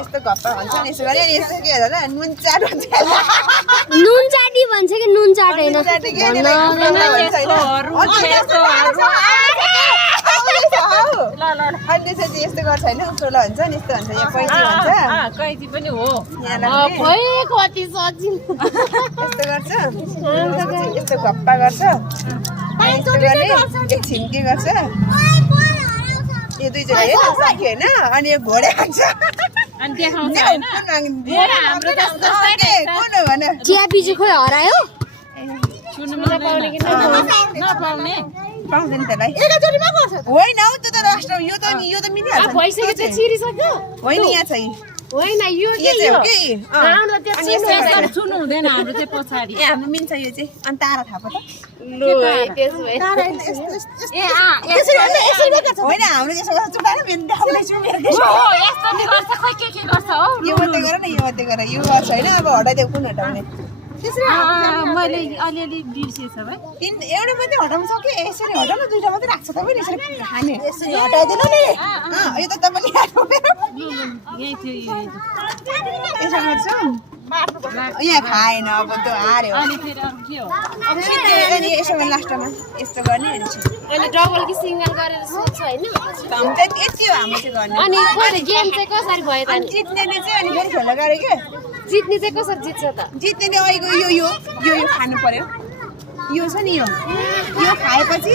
यस्तो गप्पा भन्छ नि यसो गरे अनि यस्तो के होला नुन चाट भन्छ नुन चाटी भन्छ कि नुन चाट हैन अनि त्यसपछि यस्तो गर्छ होइन उफ्रोला हुन्छ नि यस्तो भन्छ यहाँ कैची भन्छ कैची पनि हो कति सजिलो यस्तो गर्छ यस्तो गप्पा गर्छ यस्तो गर्ने एक छिम्के गर्छ यो दुईजना हेर साथी होइन अनि यो घोडा खान्छ अनि देखाउँछ हैन हाम्रो कुन हो भन चिया बिजु खोइ हरायो सुन्नु नपाउने कि नपाउने पाउँदैन त्यसलाई एकैचोटिमा गर्छ होइन हौ त्यो त राष्ट्र यो त मिलिहाल्छ भइसक्यो त्यो चिरिसक्यो होइन यहाँ छ होइन यो के हो के सुन्नु हुँदैन हाम्रो चाहिँ पछाडि ए हाम्रो मिल्छ यो चाहिँ अनि तारा थाहा पो होइन हाम्रो यसो गर्छ चुटाएर मेरो देखाउँदैछु यस्तो नि गर्छ खै के गर्छ हो यो मात्रै गर न यो मात्रै गर यो गर्छ होइन अब हटाइदेऊ कुन हटाउने मैले अलिअलि बिर्सेछ भाइ एउटा मात्रै हटाउनु सक्यो यसरी हटाउनु दुईटा मात्रै राख्छ तपाईँ यसरी खाने यसरी हटाइदिनु नि यो त तपाईँले यही थियो यसो गर्छु यहाँ खाएन अब त्यो हार्यो अनि फेरि अरू के हो अनि यसो लास्टमा यस्तो गर्ने अनि अनि डबल कि सिंगल गरेर सोध्छ हैन हामी चाहिँ यति हो हाम्रो चाहिँ गर्ने अनि गेम चाहिँ कसरी भयो त अनि जित्नेले चाहिँ अनि फेरि खेल्न गऱ्यो क्या जित्ने चाहिँ कसरी जित्छ त जित्नेले अहिलेको यो खानु पर्यो यो छ नि यो खाएपछि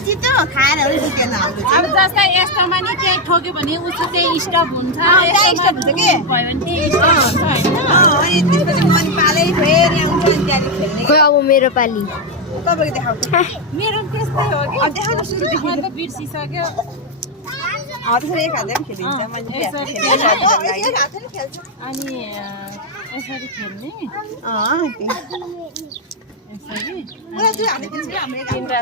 जित्यो खाएर जितेन हाम्रो अब जस्तै यस्तोमा नि केही ठोक्यो भने उसको चाहिँ स्टप हुन्छ स्टप हुन्छ के भयो भने त्यही स्टप हुन्छ होइन अनि त्यसपछि मन पालै फेरि आउँछ अनि त्यहाँदेखि खेल्ने खोइ अब मेरो पाली तपाईँको देखाउँछ मेरो त्यस्तै हो कि देखाउनु सुरुदेखि मैले त बिर्सिसक्यो त्यसरी एक हातले पनि खेलिन्छ मान्छे अनि यसरी खेल्ने अँ यसरी दुई हातले खेल्छ कि हाम्रो